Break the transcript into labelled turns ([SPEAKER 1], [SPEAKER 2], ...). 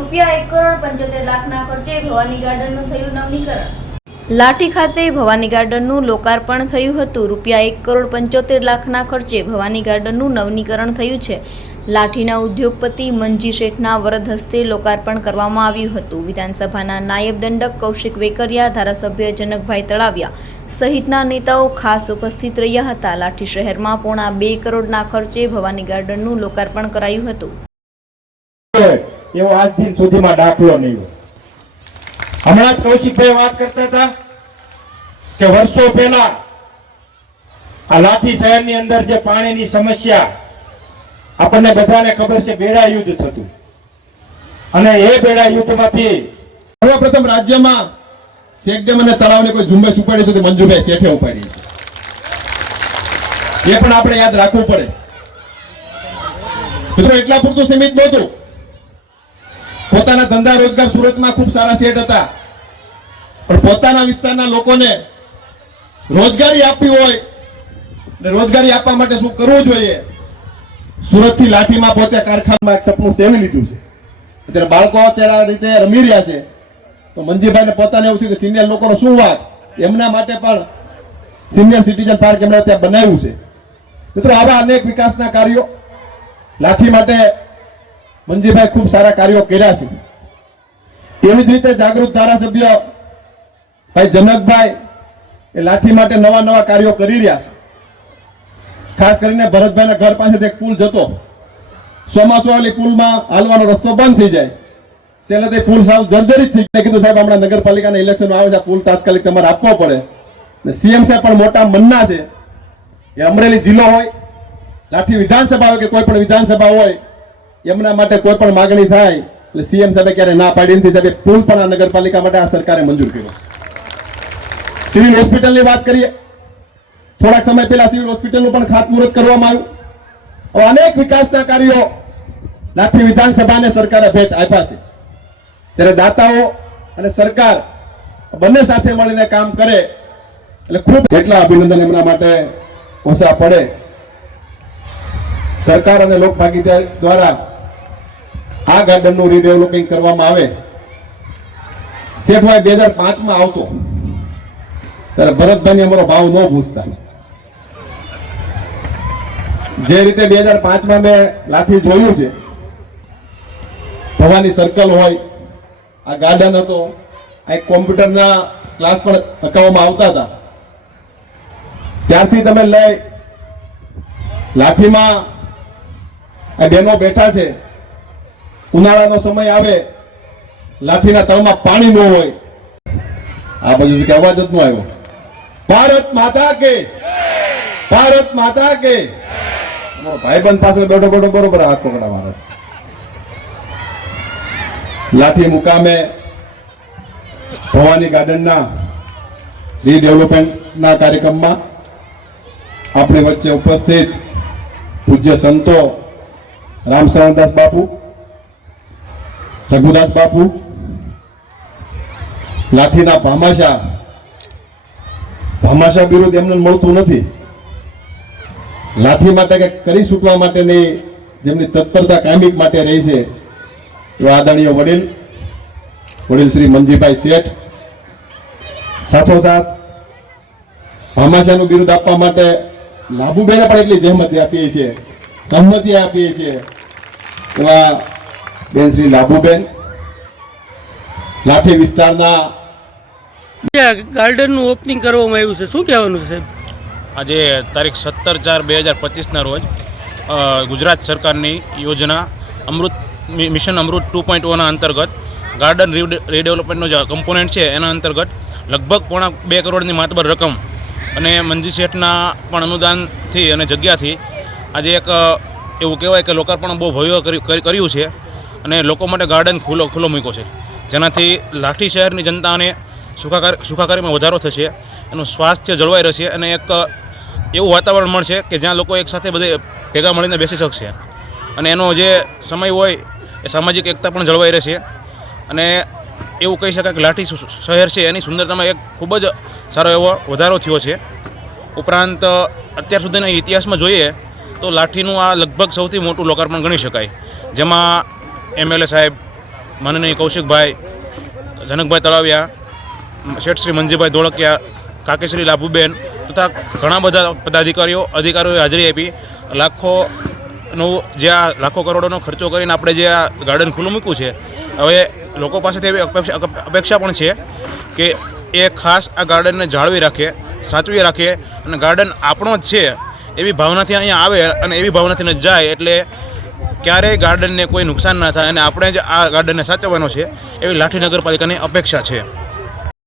[SPEAKER 1] રૂપિયા એક કરોડ પંચોતેર લાખના ખર્ચે ભવાની ગાર્ડનનું થયું નવનીકરણ. લાઠી ખાતે ભવાની ગાર્ડનનું લોકાર્પણ થયું હતું. રૂપિયા એક કરોડ પંચોતેર લાખના ખર્ચે ભવાની ગાર્ડનનું નવનીકરણ થયું છે. લાઠીના ઉદ્યોગપતિ મંજી શેઠના વરદ હસ્તે લોકાર્પણ કરવામાં આવ્યું હતું. વિધાનસભાના નાયબ દંડક કૌશિક વેકરિયા, ધારાસભ્ય જનકભાઈ તળાવિયા સહિતના નેતાઓ ખાસ ઉપસ્થિત રહ્યા હતા. લાઠી શહેરમાં પોણા બે કરોડના ખર્ચે ભવાની ગાર્ડનનું લોકાર્પણ કરાયું હતું.
[SPEAKER 2] એવો આજ દિન સુધીમાં દાખલો નહીં હોય. હમણાં જ કૌશિકભાઈ વાત કરતા હતા કે વર્ષો પહેલા આ લાઠી શહેરની અંદર જે પાણીની સમસ્યા આપણને બધાને ખબર છે, બેડા યુદ્ધ થતું. અને એ બેડા યુદ્ધમાંથી
[SPEAKER 3] સર્વપ્રથમ રાજ્યમાં શેકડેમ અને તળાવની કોઈ ઝુંબેશ ઉપાડી છે મંજુભાઈ શેઠે ઉપાડી છે. એ પણ આપણે યાદ રાખવું પડે. મિત્રો, એટલા પૂરતું સીમિત નહોતું. પોતાના ધંધા રોજગાર સુરતમાં ખૂબ સારા સેટ હતા. પણ પોતાના વિસ્તારના લોકોને રોજગારી આપવી હોય ને રોજગારી આપવા માટે શું કરવું જોઈએ? સુરતથી લાઠીમાં પોતે કારખાનામાં એક સપનું સેવી લીધું છે. અત્યારે બાળકો અત્યારે આ રીતે રમી રહ્યા છે. તો મંજીભાઈને પોતાને એવું થયું કે સિનિયર લોકોનો શું વાત એમના માટે પણ સિનિયર સિટીઝન પાર્ક એમણે ત્યાં બનાવ્યું છે. મિત્રો આવા અનેક વિકાસના કાર્યો લાઠી માટે મંજીભાઈ ખૂબ સારા કાર્યો કર્યા છે. એવી જ રીતે જાગૃત ધારાસભ્ય ભાઈ જનકભાઈ એ લાઠી માટે નવા નવા કાર્યો કરી રહ્યા છે. ખાસ કરીને ભરતભાઈના ઘર પાસે એક પુલ જતો. સોમાસોવાલી પુલમાં હાલવાનો રસ્તો બંધ થઈ જાય. છેલ્લે તે પુલ સાવ જર્જરિત થઈ જાય. કીધું સાહેબ, હમણાં નગરપાલિકાના ઇલેક્શન આવે છે. આ પુલ તાત્કાલિક તમારે આપવો પડે. ને સીએમ સાહેબ પણ મોટા મનના છે. એ અમરેલી જિલ્લો હોય, લાઠી વિધાનસભા હોય કે કોઈ પણ વિધાનસભા હોય એમના માટે કોઈ પણ માગણી થાય, એટલે સીએમ સાહેબે ક્યારે ના પાડી. નથી સાહેબ પુલ પણ આ નગરપાલિકા માટે આ સરકારે મંજૂર કર્યો. સિવિલ હોસ્પિટલની વાત કરીએ. થોડાક સમય પહેલા સિવિલ હોસ્પિટલનું પણ ખાતમુહૂર્ત કરવામાં આવ્યું. હવે અનેક વિકાસના કાર્યો લાઠી વિધાનસભાને સરકારે ભેટ આપ્યા છે. જ્યારે દાતાઓ અને સરકાર બંને સાથે મળીને કામ કરે, એટલે ખૂબ કેટલા અભિનંદન એમના માટે ઓછા પડે. સરકાર અને લોકભાગીદારી દ્વારા આ ગાર્ડનનું રીડેવલપિંગ કરવામાં આવે. શેઠભાઈ બે હજાર પાંચમાં આવતો. ત્યારે ભરતભાઈ અમારો ભાવ ન પૂછતા. જે રીતે બે હજાર પાંચમાં મેં લાઠી જોયું છે, ભવાની સર્કલ હોય, આ ગાર્ડન હતો, આ એક કોમ્પ્યુટરના ક્લાસ પણ રખાવવામાં આવતા હતા. ત્યારથી તમે લઈ, લાઠીમાં આ બહેનો બેઠા છે ઉનાળાનો સમય આવે, લાઠીના તળમાં પાણી ન હોય. આ બધું કે અવાજ જ ન આવ્યો. ભારત માતા કે, ભારત માતા કે. અમારો ભાઈબંધ પાસે બેઠો બેઠો બરોબર આ કડા મારે લાઠી મુકામે ભવાની ગાર્ડનના રીડેવલપમેન્ટના કાર્યક્રમમાં આપણી વચ્ચે ઉપસ્થિત પૂજ્ય સંતો રામશરણદાસ બાપુ રઘુદાસ બાપુ, લાઠીના ભામાશા ભામાશા બિરુદ એમને મળતું નથી. લાઠી માટે કંઈક કરી છૂટવા માટેની જેમની તત્પરતા કાયમિક માટે રહી છે, એવા આદરણીય વડીલ વડીલ શ્રી મંજીભાઈ શેઠ, સાથોસાથ ભામાશાનું બિરુદ આપવા માટે લાભુબેને પણ એટલી જહેમતી આપીએ છીએ સહમતિ આપીએ છીએ, એવા બેન શ્રી લાભુબેન લાઠી વિસ્તારના
[SPEAKER 4] ગાર્ડનનું ઓપનિંગ કરવામાં આવ્યું છે? શું કહેવાનું છે
[SPEAKER 5] આજે તારીખ સત્તર ચાર બે હજાર પચીસના રોજ ગુજરાત સરકારની યોજના Amrut mission Amrut two point ઓના અંતર્ગત ગાર્ડન રીડ- રીડેવલપમેન્ટનો જે કમ્પોનન્ટ છે એના અંતર્ગત લગભગ પોણા બે કરોડની માતબર રકમ અને મંજી શેઠના પણ અનુદાનથી અને જગ્યાથી આજે એક એવું કહેવાય કે લોકાર્પણ બહુ ભવ્ય કરી- કરી- કર્યું છે. અને લોકો માટે ગાર્ડન ખુલ્લો ખુલ્લો મૂક્યો છે. જેનાથી લાઠી શહેરની જનતાને સુખાકાર સુખાકારીમાં વધારો થશે, એનું સ્વાસ્થ્ય જળવાઈ રહેશે અને એક એવું વાતાવરણ મળશે કે જ્યાં લોકો એકસાથે બધે ભેગા મળીને બેસી શકશે. અને એનો જે સમય હોય એ સામાજિક એકતા પણ જળવાઈ રહેશે. અને એવું કહી શકાય કે લાઠી શહેર છે, એની સુંદરતામાં એક ખૂબ જ સારો એવો વધારો થયો છે. ઉપરાંત, અત્યાર સુધીના ઇતિહાસમાં જોઈએ તો લાઠીનું આ લગભગ સૌથી મોટું લોકાર્પણ ગણી શકાય. જેમાં એમએલએ સાહેબ, માનનીય કૌશિકભાઈ, જનકભાઈ તળાવિયા, શેઠ શ્રી મંજીભાઈ ધોળકિયા, કાકેશ્રી લાભુબેન તથા ઘણા બધા પદાધિકારીઓ, અધિકારીઓએ હાજરી આપી. લાખોનું જે આ લાખો કરોડોનો ખર્ચો કરીને આપણે જે આ ગાર્ડન ખુલ્લું મૂક્યું છે, હવે લોકો પાસેથી એવી અપેક્ષા અપેક્ષા પણ છે કે એ ખાસ આ ગાર્ડનને જાળવી રાખે, સાચવી રાખે અને ગાર્ડન આપણો જ છે એવી ભાવનાથી અહીંયા આવે અને એવી ભાવનાથી ન જાય એટલે ક્યારેય ગાર્ડનને કોઈ નુકસાન ના થાય અને આપણે જ આ ગાર્ડનને સાચવવાનો છે એવી લાઠી નગરપાલિકાની અપેક્ષા છે.